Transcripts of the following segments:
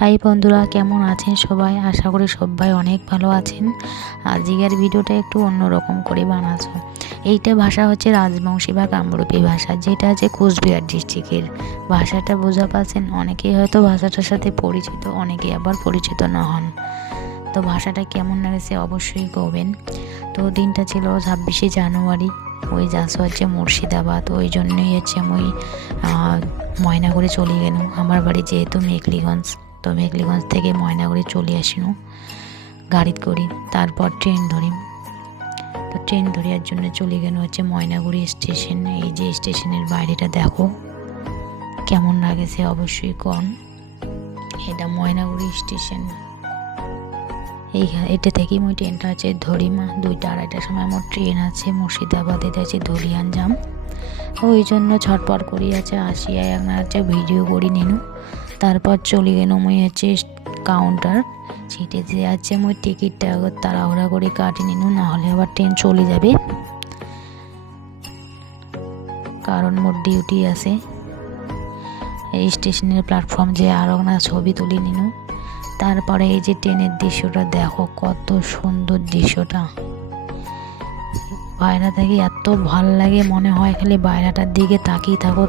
High বন্ধুরা, কেমন আছেন সবাই? আশা করি সবাই অনেক ভালো আছেন। আজকের ভিডিওটা একটু অন্যরকম করে বানাচ্ছো। এইটা ভাষা হচ্ছে রাজবংশী বা কামরূপী ভাষা, যেটা আছে কোচবিহার ডিস্ট্রিক্টের। ভাষাটা বোঝা পাচ্ছেন? অনেকেই হয়তো ভাষাটার সাথে পরিচিত, অনেকেই আবার পরিচিত না হন। তো ভাষাটা কেমন লাগছে অবশ্যই কবেন। তো দিনটা ছিল 26শে জানুয়ারি। ওই যাচ্ছ হচ্ছে মুর্শিদাবাদ, ওই জন্যই হচ্ছে আমি ময়নাগুড়ি চলে গেল। আমার বাড়ি যেহেতু মেঘলিগঞ্জ, তো মেঘলিগঞ্জ থেকে ময়নাগুড়ি চলে আসিনু গাড়িত করি, তারপর ট্রেন ধরি। তো ট্রেন ধরিয়ার জন্য চলে গেল হচ্ছে ময়নাগুড়ি স্টেশন। এই যে স্টেশনের বাইরেটা দেখো কেমন লাগেছে অবশ্যই কন। এটা ময়নাগুড়ি স্টেশন। এটা থেকেই মই ট্রেনটা আছে ধরিমা 2টা-2:30টার সময় আমার ট্রেন আছে মুর্শিদাবাদে আছে ধুলিয়ানজাম। ওই জন্য ছটপট করি আছে আসিয়ায় আমরা হচ্ছে ভিডিও করি নিনু। তারপর চলে গেল মই হচ্ছে কাউন্টার সিটে যে আছে মই টিকিটটা তাড়াহুড়া করে কাটি নিনু, না হলে আবার ট্রেন চলে যাবে, কারণ মোর ডিউটি আছে। এই স্টেশনের প্ল্যাটফর্ম যে আর না ছবি তুলি নিনু। তারপরে এই যে ট্রেনের দৃশ্যটা দেখো, কত সুন্দর দৃশ্যটা। বাইরে থেকে এত ভাল লাগে, মনে হয় খালি বাইরেটার দিকে তাকিয়ে থাকো।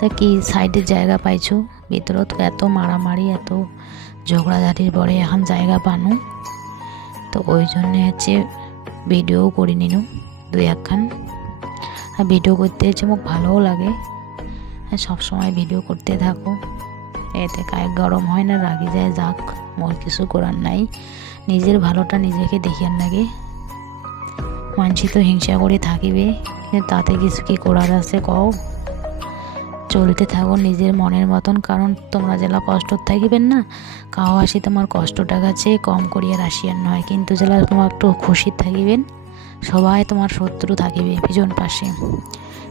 তা কি সাইডের জায়গা পাইছো? ভিতরত এত মারামারি, এত ঝগড়াঝাটির পরে এখন জায়গা পানো। তো ওই জন্যে হচ্ছে ভিডিও করে নিনু 2-1খান। আর ভিডিও করতে হচ্ছে মোক ভালোও লাগে, সবসময় ভিডিও করতে থাকো। এতে গায়ে গরম হয় না, রাগে যায়, যাক মোর কিছু করার নাই। নিজের ভালোটা নিজেকে দেখিয়ার লাগে। মানসি তো হিংসা করে থাকিবে, কিন্তু তাতে কিছু কি করার আছে কও? চলতে থাকো নিজের মনের মতন, কারণ তোমরা জেলা কষ্ট থাকিবেন না, কাও আসি তোমার কষ্টটা কাছে কম করিয়া রাশিয়ার নয়, কিন্তু জেলা তোমার একটু খুশি থাকিবেন। সবাই তোমার শত্রু থাকিবে পিছন পাশে,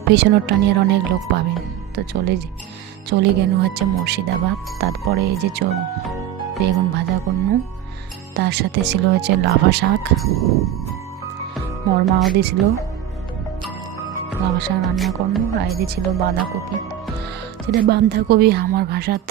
পিছনের টানিয়ার অনেক লোক পাবেন। তো চলে গেল হচ্ছে মুর্শিদাবাদ। তারপরে এই যে বেগুন ভাজা করনু, তার সাথে ছিল হচ্ছে লাফা শাক, মোর মাও দিয়েছিল লাফা শাক রান্না করনু। আর এই ছিল বাঁধাকপি, যেটা বাঁধাকপি আমার ভাষাত